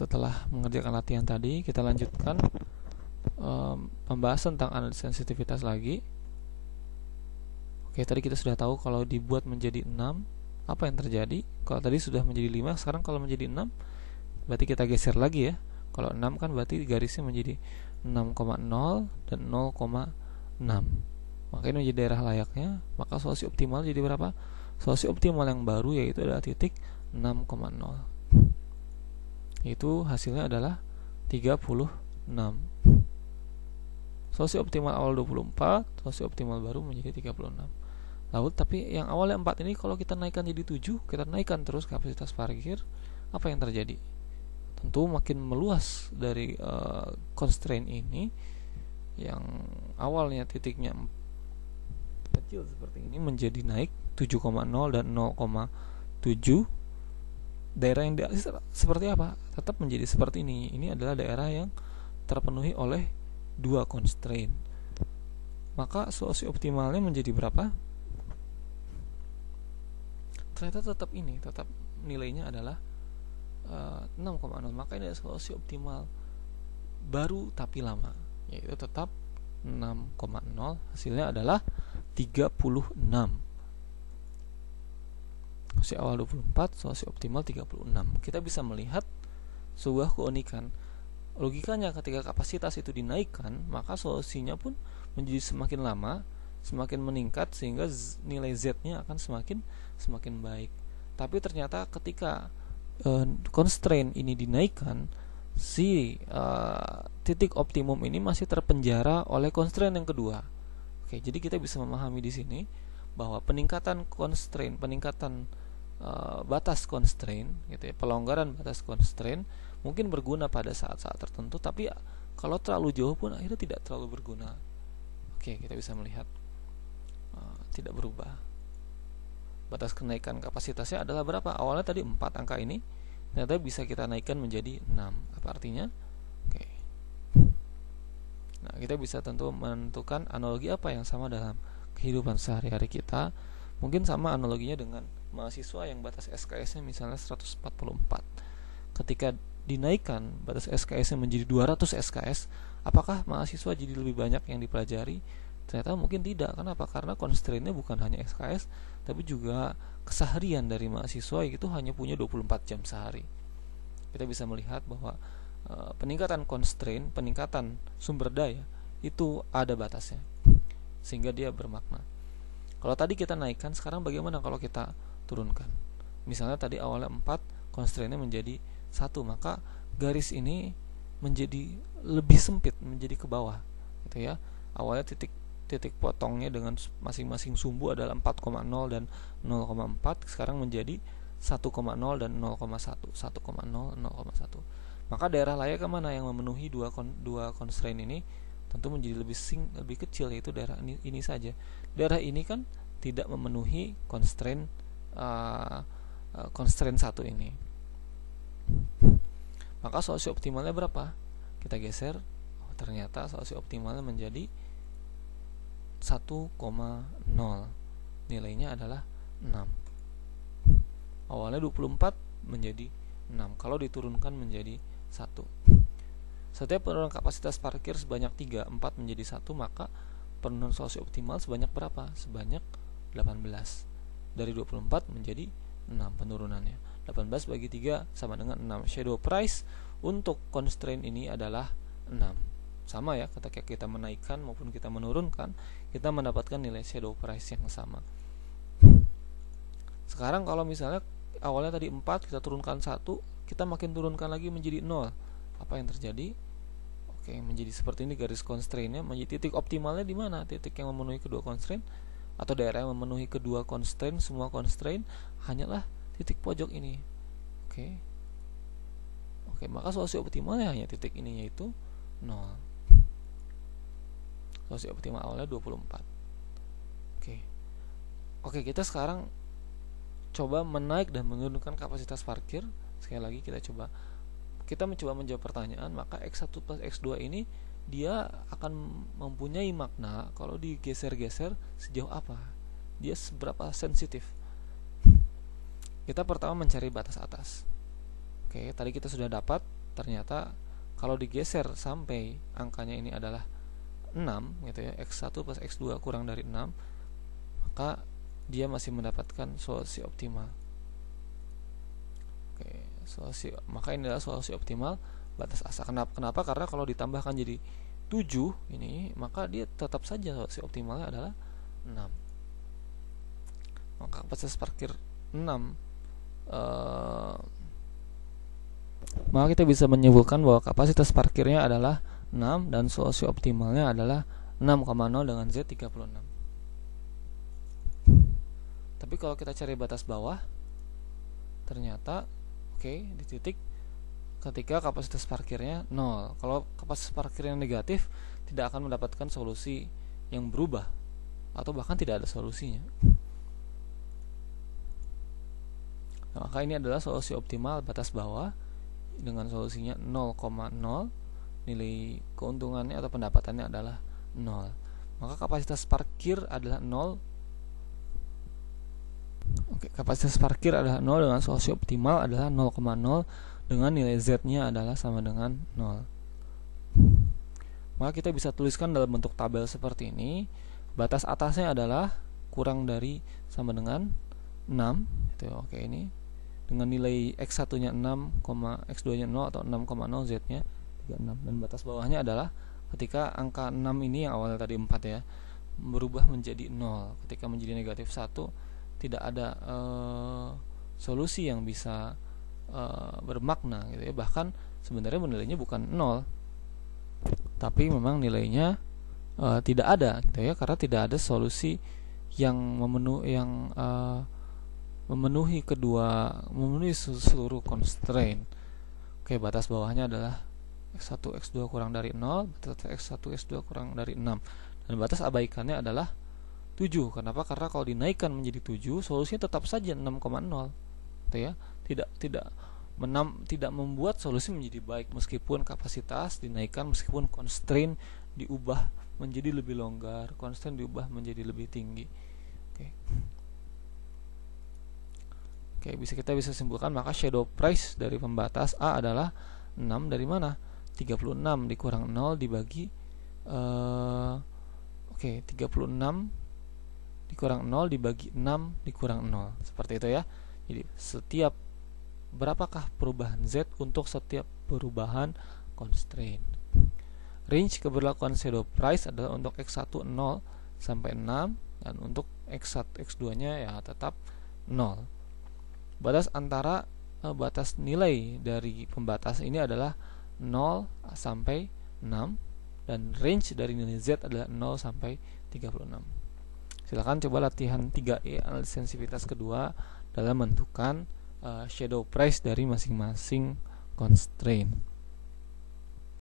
setelah mengerjakan latihan tadi, kita lanjutkan pembahasan tentang analisis sensitivitas lagi. Oke, tadi kita sudah tahu kalau dibuat menjadi 6, apa yang terjadi? Kalau tadi sudah menjadi 5, sekarang kalau menjadi 6, berarti kita geser lagi ya. Kalau 6 kan berarti garisnya menjadi 6,0 dan 0,6. Maka ini menjadi daerah layaknya. Maka solusi optimal jadi berapa? Solusi optimal yang baru yaitu adalah titik 6,0. Itu hasilnya adalah 36. Solusi optimal awal 24, solusi optimal baru menjadi 36. Lalu tapi yang awalnya 4 ini kalau kita naikkan jadi 7, kita naikkan terus kapasitas parkir, apa yang terjadi? Tentu makin meluas dari constraint ini, yang awalnya titiknya kecil seperti ini menjadi naik 7,0 dan 0,7. Daerah yang seperti apa? Tetap menjadi seperti ini. Ini adalah daerah yang terpenuhi oleh 2 constraint. Maka solusi optimalnya menjadi berapa? Ternyata tetap nilainya adalah 6,0. Maka ini adalah solusi optimal baru tapi lama, yaitu tetap 6,0. Hasilnya adalah 36. Solusi awal 24, solusi optimal 36. Kita bisa melihat sebuah keunikan. Logikanya ketika kapasitas itu dinaikkan, maka solusinya pun menjadi semakin lama, semakin meningkat, sehingga nilai Z-nya akan semakin baik. Tapi ternyata ketika constraint ini dinaikkan, si titik optimum ini masih terpenjara oleh constraint yang kedua. Oke, jadi kita bisa memahami di sini bahwa peningkatan constraint, peningkatan batas constraint, gitu ya, pelonggaran batas constraint mungkin berguna pada saat-saat tertentu, tapi kalau terlalu jauh pun akhirnya tidak terlalu berguna. Oke, kita bisa melihat tidak berubah. Batas kenaikan kapasitasnya adalah berapa? Awalnya tadi 4 angka ini, ternyata bisa kita naikkan menjadi 6. Apa artinya? Oke. Nah, kita bisa tentu menentukan analogi apa yang sama dalam kehidupan sehari-hari kita. Mungkin sama analoginya dengan mahasiswa yang batas SKS-nya misalnya 144. Ketika dinaikkan batas SKS-nya menjadi 200 SKS, apakah mahasiswa jadi lebih banyak yang dipelajari? Ternyata mungkin tidak. Kenapa? Karena constraint-nya bukan hanya SKS, tapi juga keseharian dari mahasiswa itu hanya punya 24 jam sehari. Kita bisa melihat bahwa peningkatan constraint, peningkatan sumber daya itu ada batasnya, sehingga dia bermakna. Kalau tadi kita naikkan, sekarang bagaimana kalau kita turunkan? Misalnya tadi awalnya 4, constraint-nya menjadi 1, maka garis ini menjadi lebih sempit, menjadi ke bawah, gitu ya. Awalnya titik potongnya dengan masing-masing sumbu adalah 4,0 dan 0,4, sekarang menjadi 1,0 dan 0,1, 1,0, 0,1. Maka daerah layak kemana yang memenuhi dua constraint ini? Tentu menjadi lebih kecil, yaitu daerah ini saja. Daerah ini kan tidak memenuhi constraint 1 ini. Maka solusi optimalnya berapa? Kita geser. Ternyata solusi optimalnya menjadi 1,0. Nilainya adalah 6. Awalnya 24 menjadi 6. Kalau diturunkan menjadi 1. Setiap penurunan kapasitas parkir sebanyak 3, 4 menjadi 1, maka penurunan solusi optimal sebanyak berapa? Sebanyak 18. Dari 24 menjadi 6 penurunannya. 18 bagi 3 sama dengan 6. Shadow price untuk constraint ini adalah 6. Sama ya, ketika kita menaikkan maupun kita menurunkan, kita mendapatkan nilai shadow price yang sama. Sekarang kalau misalnya awalnya tadi 4, kita turunkan 1, kita makin turunkan lagi menjadi 0. Apa yang terjadi? Oke, menjadi seperti ini garis constraint-nya. Menjadi titik optimalnya di mana? Titik yang memenuhi kedua constraint, atau daerah yang memenuhi kedua constraint, semua constraint, hanyalah titik pojok ini. Oke, maka solusi optimalnya hanya titik ini, yaitu 0. Solusi optimal awalnya 24. Oke, kita sekarang coba menaik dan menurunkan kapasitas parkir. Sekali lagi kita mencoba menjawab pertanyaan. Maka X1 plus X2 ini dia akan mempunyai makna kalau digeser-geser sejauh apa, dia seberapa sensitif. Kita pertama mencari batas atas. Oke, tadi kita sudah dapat ternyata kalau digeser sampai angkanya ini adalah 6 gitu ya, X1 plus X2 kurang dari 6, maka dia masih mendapatkan solusi optimal. Oke, maka ini adalah solusi optimal batas asa. Kenapa? Karena kalau ditambahkan jadi 7 ini, maka dia tetap saja solusi optimalnya adalah 6. Maka kapasitas parkir 6, maka kita bisa menyimpulkan bahwa kapasitas parkirnya adalah 6 dan solusi optimalnya adalah 6,0 dengan Z 36. Tapi kalau kita cari batas bawah, ternyata di titik ketika kapasitas parkirnya 0. Kalau kapasitas parkirnya negatif, tidak akan mendapatkan solusi yang berubah, atau bahkan tidak ada solusinya. Nah, maka ini adalah solusi optimal batas bawah dengan solusinya 0,0, nilai keuntungannya atau pendapatannya adalah 0. Maka kapasitas parkir adalah 0. Kapasitas parkir adalah 0 dengan solusi optimal adalah 0,0 dengan nilai Z-nya adalah sama dengan 0. Maka kita bisa tuliskan dalam bentuk tabel seperti ini. Batas atasnya adalah kurang dari sama dengan 6 gitu. Ini dengan nilai X1-nya 6, X2-nya 0 atau 6,0, Z-nya 36. Dan batas bawahnya adalah ketika angka 6 ini yang awalnya tadi 4 ya, berubah menjadi 0. Ketika menjadi negatif 1, tidak ada solusi yang bisa bermakna gitu ya. Bahkan sebenarnya nilainya bukan 0, tapi memang nilainya tidak ada gitu ya, karena tidak ada solusi yang memenuhi seluruh constraint. Batas bawahnya adalah X1 X2 kurang dari 0, batas X1 X2 kurang dari 6, dan batas abaikannya adalah 7. Kenapa? Karena kalau dinaikkan menjadi 7, solusinya tetap saja 6,0 gitu ya. Tidak membuat solusi menjadi baik meskipun kapasitas dinaikkan, meskipun constraint diubah menjadi lebih longgar, constraint diubah menjadi lebih tinggi. Kita bisa simpulkan, maka shadow price dari pembatas A adalah 6 dari mana? 36 dikurang 0 dibagi 36 dikurang 0 dibagi 6 dikurang 0. Seperti itu ya. Jadi setiap berapakah perubahan Z untuk setiap perubahan constraint. Range keberlakuan shadow price adalah untuk X1 0 sampai 6, dan untuk X1 X2-nya ya tetap 0. Batas antara batas nilai dari pembatas ini adalah 0 sampai 6, dan range dari nilai Z adalah 0 sampai 36. Silakan coba latihan 3E, analisis sensitivitas kedua, dalam menentukan shadow price dari masing-masing constraint.